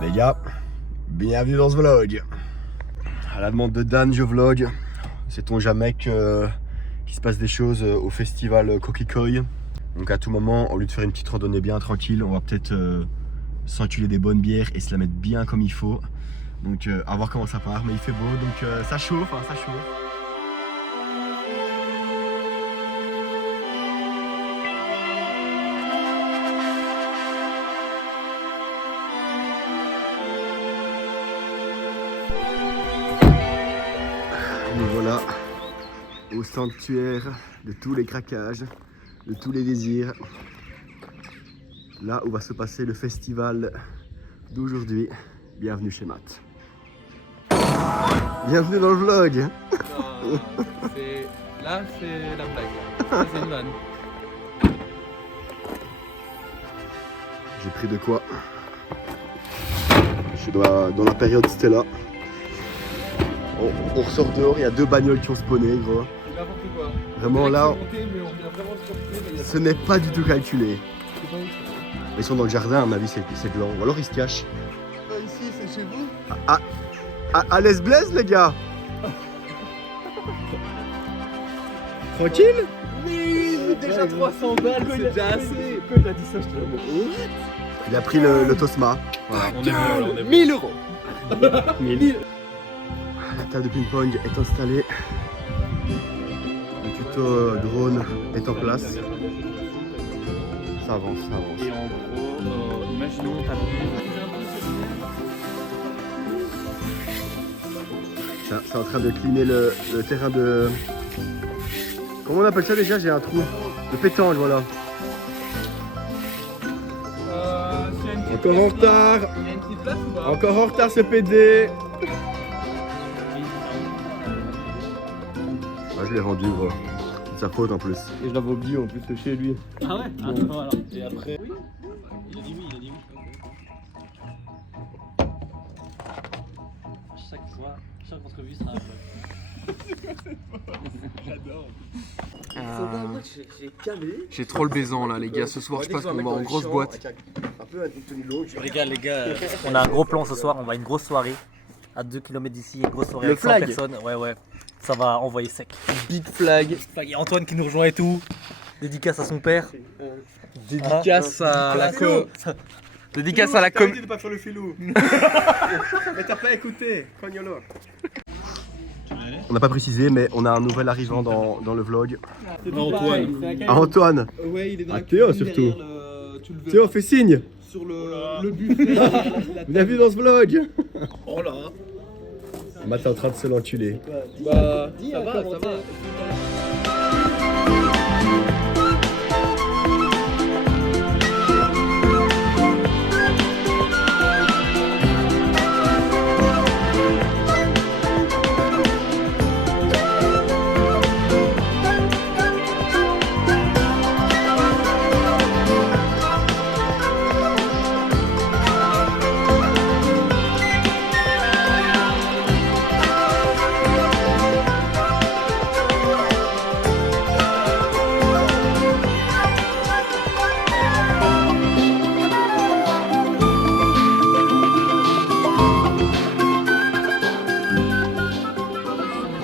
Les gars, bienvenue dans ce vlog. À la demande de Dan, je vlog. Sait-on jamais qu'il se passe des choses au festival Kokikoi. Donc à tout moment, au lieu de faire une petite randonnée bien tranquille, on va peut-être s'enculer des bonnes bières et se la mettre bien comme il faut. Donc à voir comment ça part, mais il fait beau, donc ça chauffe, hein, ça chauffe. Nous voilà au sanctuaire de tous les craquages, de tous les désirs. Là où va se passer le festival d'aujourd'hui. Bienvenue chez Matt. Bienvenue dans le vlog. Non, là c'est la blague. Ça, c'est une vanne. J'ai pris de quoi. Je suis dans la période Stella. On ressort dehors, il y a 2 bagnoles qui ont spawné, gros. C'est n'importe quoi. Vraiment là, ce n'est pas du tout calculé. Ils sont dans le jardin, à mon avis, c'est blanc. Ou alors ils se cachent. Ici, c'est chez vous? À l'aise blaise, les gars. Tranquille? Oui, déjà 300 balles, c'est déjà assez. Quand il a dit ça, je te l'ai dit. Il a pris le Tosma. Voilà. On est bon, on est bon. 1000 euros. 1000. La table de ping-pong est installée. Le tuto drone est en place. Ça avance, ça avance. Et en gros, imaginons t'as C'est en train de cleaner le terrain de... Comment on appelle ça déjà? J'ai un trou. De pétanque, voilà. Encore en retard. Il y a une petite place ou pas? Encore en retard ce PD. Ah, je l'ai rendu, gros. C'est sa faute en plus. Et je l'avais oublié en plus de chez lui. Ah ouais? Ah voilà. Et après. Oui. Il a dit oui, il a dit oui. Chaque entrevue sera un vlog. J'ai trop le baisan là les gars, ce soir je pense qu'on va en grosse boîte. Un peu une tenue longue. Les gars, on a un gros plan ce soir, on va à une grosse soirée. À 2 km d'ici, une grosse soirée Le avec 100 flag. personnes. Ouais. Ça va envoyer sec. Big flag. Il y a Antoine qui nous rejoint et tout. Dédicace à son père. Dédicace à la co. Dédicace à la com. de pas faire le filou. Mais t'as pas écouté, cognolo. On n'a pas précisé, mais on a un nouvel arrivant dans le vlog. Antoine. Ah, Antoine. Ouais, il est dans Ah, la Théo, cuisine surtout. derrière tu le Théo, fais signe. sur le buffet. Bienvenue dans ce vlog. Oh là. Matt est en train de se l'enculer. Bah, ça va, ça va.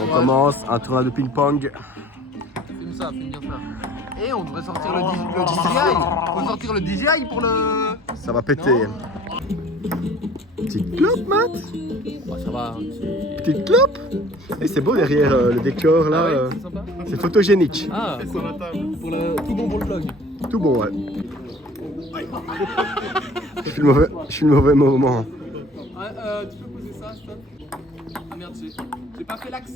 On commence un tournoi de ping-pong. Filme ça, filme bien ça. Et on devrait sortir le DJI. Faut sortir le DJI pour le. Ça va péter. Petite clope, Matt. Ça va. Petite clope. Et c'est beau derrière le décor là. Ah ouais, c'est sympa. C'est photogénique. Ah, sur la table. Tout bon pour le vlog. Tout bon, ouais. Je suis le mauvais moment. Ouais, tu peux poser ça, stop. Ah merde, j'ai pas fait l'axe.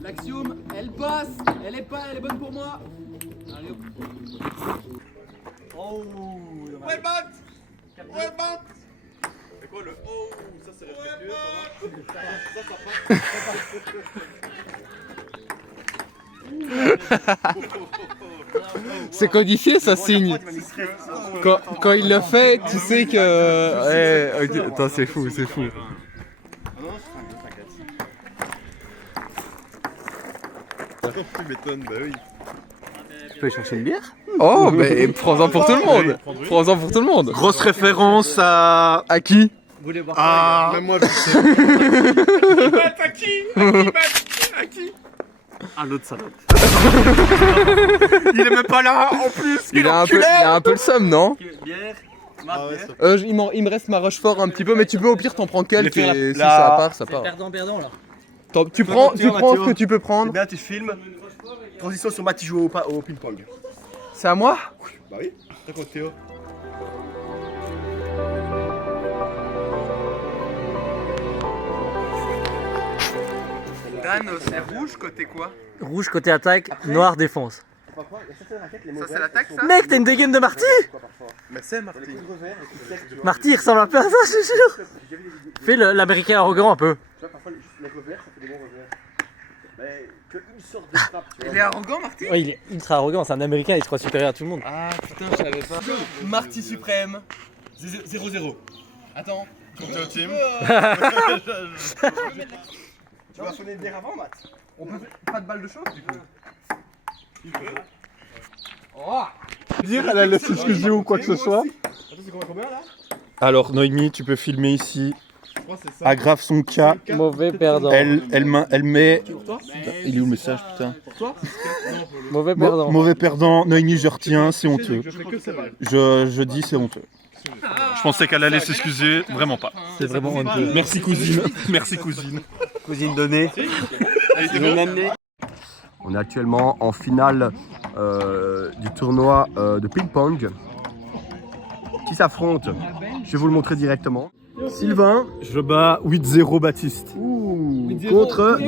L'axiome, elle passe. Elle est bonne pour moi. Allez hop. Oh. Ouais, Matt. Ouais, Matt. C'est quoi le oh? Ça c'est respectueux, C'est codifié, ça signe. Quand il le fait, tu sais que. Ok, attends, c'est fou, c'est fou. Tu m'étonnes, bah oui. Tu peux aller chercher une bière? Oh, mais prends-en pour tout le monde. Prends-en pour tout le monde. Grosse référence à À qui? voulez voir Ah, Même moi, je sais. À qui Ah, l'autre salope. Il est même pas là en plus. Il a un peu le seum, non? Bière. Il me reste ma Rochefort un petit peu, mais tu peux au pire t'en prendre quelques et si la- ça part, ça C'est part. perdant là. Tu prends Mathieu. ce que tu peux C'est prendre. bien, tu filmes. Transition sur Mathieu joue au ping-pong. C'est à moi? Bah oui, raconte Théo. Dan, c'est rouge côté quoi? Rouge côté attaque, noir défense. Ça c'est l'attaque ça? Mec, t'as une dégaine de Marty? Mais c'est Martin. Marty, il ressemble un peu à ça, je te jure. Fais l'américain arrogant un peu. Tu vois, parfois, juste les revers, ça fait des bons revers. Mais qu'une sorte de frappe, tu vois. Il est arrogant Marty? Ouais, il est ultra arrogant, c'est un américain, il se croit supérieur à tout le monde. Ah putain, je savais pas. Marty suprême. 0-0. Attends. Comptez au team. Tu vas sonner le bière avant, Matt? On peut pas de balle de choc du coup? Dire elle a laissé s'excuser ou quoi que ce soit. Attends, c'est combien là? Alors Noémie, tu peux filmer ici. Aggrave son cas. Mauvais perdant. Elle met. Il est où le message, putain? Mauvais perdant. Mauvais perdant. Noémie, je retiens, c'est honteux. Je dis c'est honteux. Je pensais qu'elle allait s'excuser, vraiment pas. C'est vraiment honteux. Merci cousine. Merci cousine. Cousine donnée. On est actuellement en finale du tournoi de ping-pong qui s'affrontent. Je vais vous le montrer directement. Sylvain Je bats 8-0 Baptiste. contre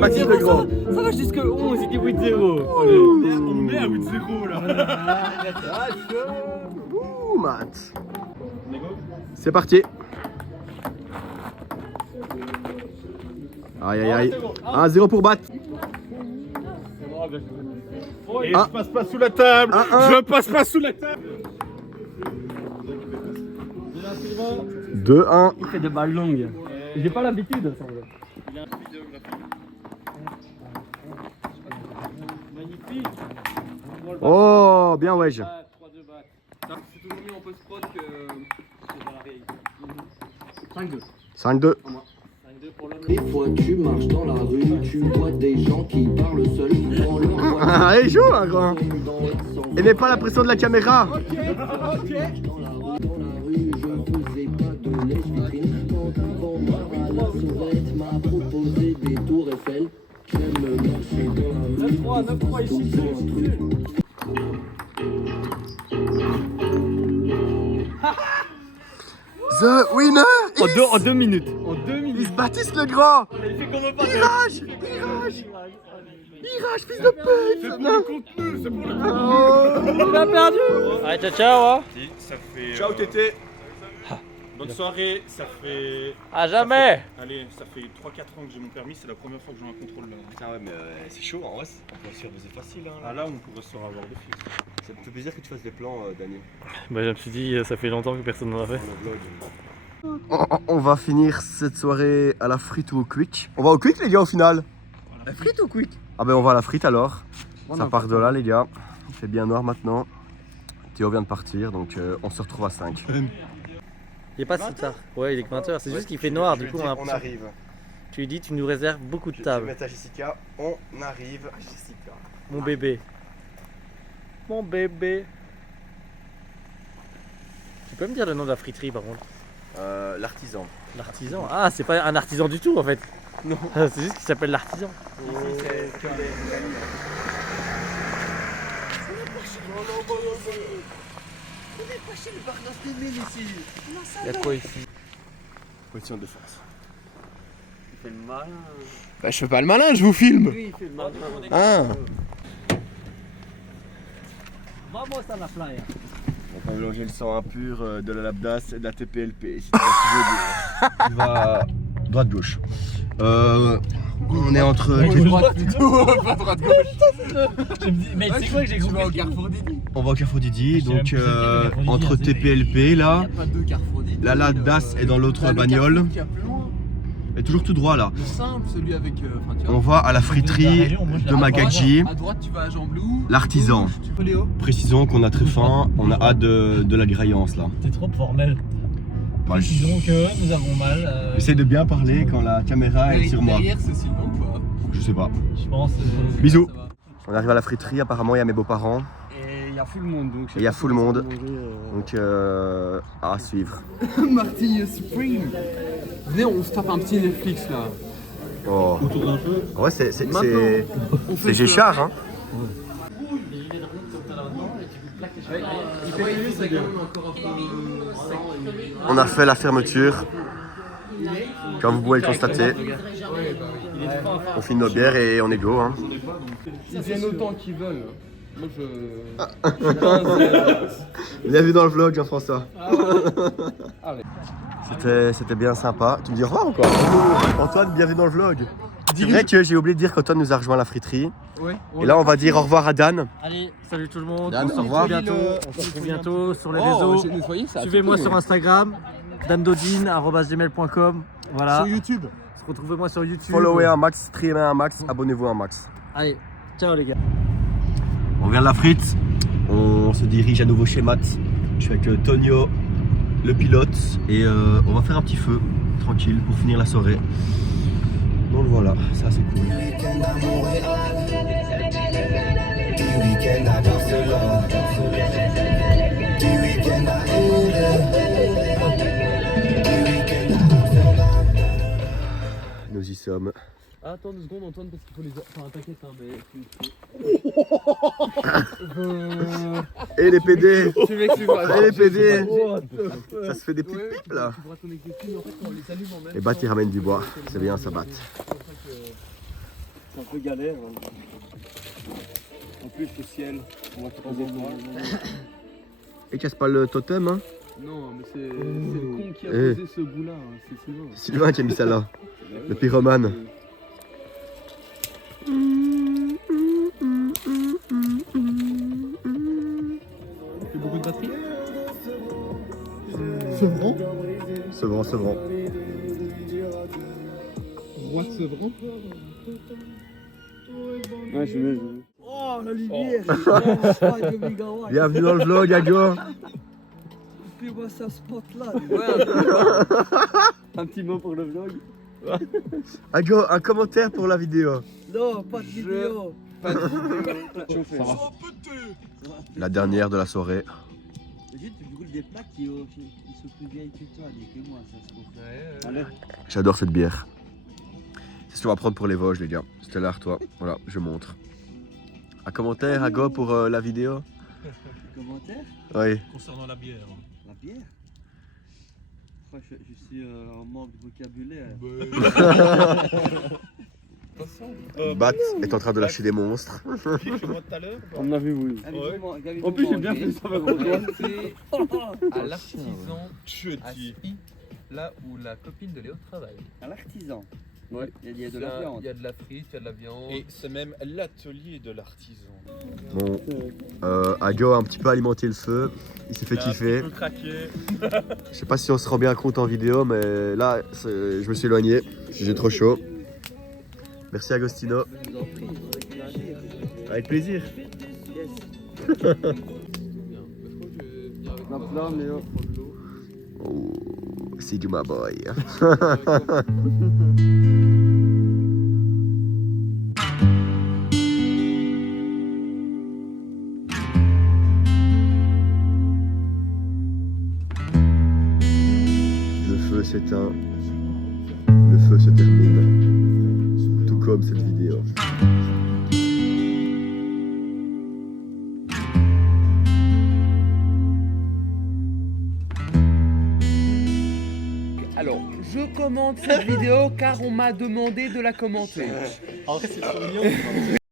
Baptiste Legrand. Ça va jusque 11, il dit 8-0. On est à 8-0 là. Ouh, Matt. C'est parti. Aïe aïe aïe. 1-0 pour Bat. Et je passe pas sous la table. 1-1. Je passe pas sous la table. 2-1. Il fait des balles longues. J'ai pas l'habitude. Oh, bien wesh. C'est toujours mieux en post-prod que dans la réalité. 5-2. Des fois tu marches dans la rue, tu vois des gens qui parlent seuls dans leur voiture. Ah, il joue un grand. Et n'est pas la pression de la caméra. Dans la rue, je faisais pas de lèche-vitrine. Quand devant moi, la sauvette m'a proposé des tours Eiffel. J'aime marcher dans la rue. 9-3 ici. The winner En 2 minutes. is Baptiste Legrand. Irage, fils de pute. C'est pour le contenu, c'est pour le contenu. On a perdu. Allez, ciao, ciao. Hein. Ça fait. Ciao Tété. Bonne soirée, ça fait. À jamais. Allez, ça fait 3-4 ans que j'ai mon permis, c'est la première fois que j'ai un contrôle là. Putain ouais mais c'est chaud en vrai, on peut se faire des facile hein. Ah là, on pourrait se revoir de fils. Ça me fait plaisir que tu fasses des plans Daniel. Bah, je me suis dit, ça fait longtemps que personne n'en a fait. On va finir cette soirée à la frite ou au quick. On va au quick les gars au final. La frite ou au quick? Ah ben on va à la frite alors. Ça part de là les gars. Il fait bien noir maintenant. Théo vient de partir donc on se retrouve à 5. Il est pas si tard. Ouais, il est que 20h. C'est juste qu'il fait noir, du coup on a on l'impression. arrive. Tu lui dis, tu nous réserves beaucoup de Je vais tables. mettre à Jessica. On arrive à Jessica. Mon bébé. Mon bébé. Tu peux me dire le nom de la friterie par contre? L'artisan. L'artisan. Ah, c'est pas un artisan du tout en fait. Non. C'est juste qu'il s'appelle l'artisan. Il y a quoi ici? Position de défense. Il fait le malin. Bah, je fais pas le malin, je vous filme. Lui, il fait le malin. Ah. Vamos à la playa. On va mélanger le sang impur de la labdas et de la TPLP. Si tu vas tu vas droite-gauche. On est entre. Pas droite-gauche. Mais c'est quoi que j'ai compris? Au Carrefour Didi. On va au Carrefour Didi, Je sais donc même plus c'est quel Carrefour Didi, entre hein, c'est- TPLP là, Il n'y a pas deux Carrefour Didi. la labdas est dans l'autre bagnole. Et toujours tout droit là. Le simple, celui avec. Enfin, tu On va à la friterie de Magadji, À droite, tu vas à Jean-Blou. l'artisan. Tu peux Léo. Précisons qu'on a très faim, on a hâte de la graillance là. T'es trop formel. Bah, Donc nous avons mal. j'essaie de bien parler quand la caméra est sur moi. Derrière, c'est Sylvain ou pas? Je sais pas. Je pense. Bisous. Ça va. On arrive à la friterie, apparemment il y a mes beaux-parents. Et il y a full monde donc. Et il y a full monde. Donc à suivre. Martille Spring. Venez, on se tape un petit Netflix là. Oh. Ouais, c'est On fait G-Charge, hein. Il fait mieux, c'est quand même encore un peu sec. On a fait la fermeture. Comme vous pouvez le constater. On finit nos bières et on est go, hein. Ils viennent autant qu'ils veulent. Moi Bien vu dans le vlog, Jean-François. Allez. C'était bien sympa. Tu me dis au revoir ou quoi? Antoine, bienvenue dans le vlog. C'est vrai que j'ai oublié de dire qu'Antoine nous a rejoint à la friterie. Ouais. Et là, on va dire au revoir à Dan. Allez, salut tout le monde. Dan, on se au revoir. retrouve bientôt. On se retrouve bientôt sur les Oh, réseaux. j'ai nettoyé ça. Suivez-moi sur Instagram, dandodine@gmail.com. Voilà. Sur YouTube. Retrouvez-moi sur YouTube. Followez un max, streamez un max, abonnez-vous un max. Allez, ciao les gars. On regarde la frite. On se dirige à nouveau chez Matt. Je suis avec Tonio, le pilote. Et on va faire un petit feu, tranquille, pour finir la soirée. Donc voilà, ça c'est cool. Week-end à Montréal, du week-end à Barcelone, du week-end à du week-end à Amsterdam. Nous y sommes. Attends 2 secondes, Antoine, parce qu'il faut les. Enfin, t'inquiète, hein, mais. Et les PD. Tu m'excuses. Et les PD. Ça se fait des petites Ouais, pipes là. Tu pourras connecter tout, mais en fait, quand on les allume en même Et Bat il ramène du bois. C'est bien, ça Bat. C'est un peu galère. En plus le ciel, on voit 3 étoiles. Et casse pas le totem, hein. Non, mais c'est le con qui a Eh. posé ce goût-là, hein, c'est Sylvain. C'est Sylvain qui a mis ça là. Le pyromane. C'est beaucoup de batterie. Sevran. Roi de Sevran. Ouais, je veux. Oh, la lumière! Bienvenue dans le vlog, Ago. Fais-moi ça spot là! Un petit mot pour le vlog. Ago, un commentaire pour la vidéo. Non, pas de vidéo! Chauffé. La dernière de la soirée. Juste, tu brûles des plaques qui sont plus vieilles que toi, que moi, ça se trouve. Allez. J'adore cette bière. C'est ce qu'on va prendre pour les Vosges, les gars. Stellar, toi. Voilà, je montre. Un commentaire, Ago, pour la vidéo? Commentaire? Oui. Concernant la bière. La bière? Je crois que je suis en manque de vocabulaire. Bat est en train de lâcher des monstres. Moi tout à l'heure. On a vu, oui. Ouais. En plus, j'ai bien fait ça avec Antoine. C'est à l'artisan Je dis. assis, là où la copine de Léo travaille. À l'artisan. Ouais. Il y a de la viande. Il y a de la frite, il y a de la viande. Et c'est même l'atelier de l'artisan. Bon, Ago a un petit peu alimenté le feu. Il s'est fait kiffer. Un peu craqué. Je sais pas si on se rend bien compte en vidéo, mais là, je me suis éloigné. J'ai trop chaud. Merci Agostino. Je vous en prie, avec plaisir. Avec plaisir. Yes. La flamme, Léo. Oh, c'est du my boy. Le feu s'éteint. Le feu se termine. Tout comme cette vidéo. Alors, je commente cette vidéo car on m'a demandé de la commenter.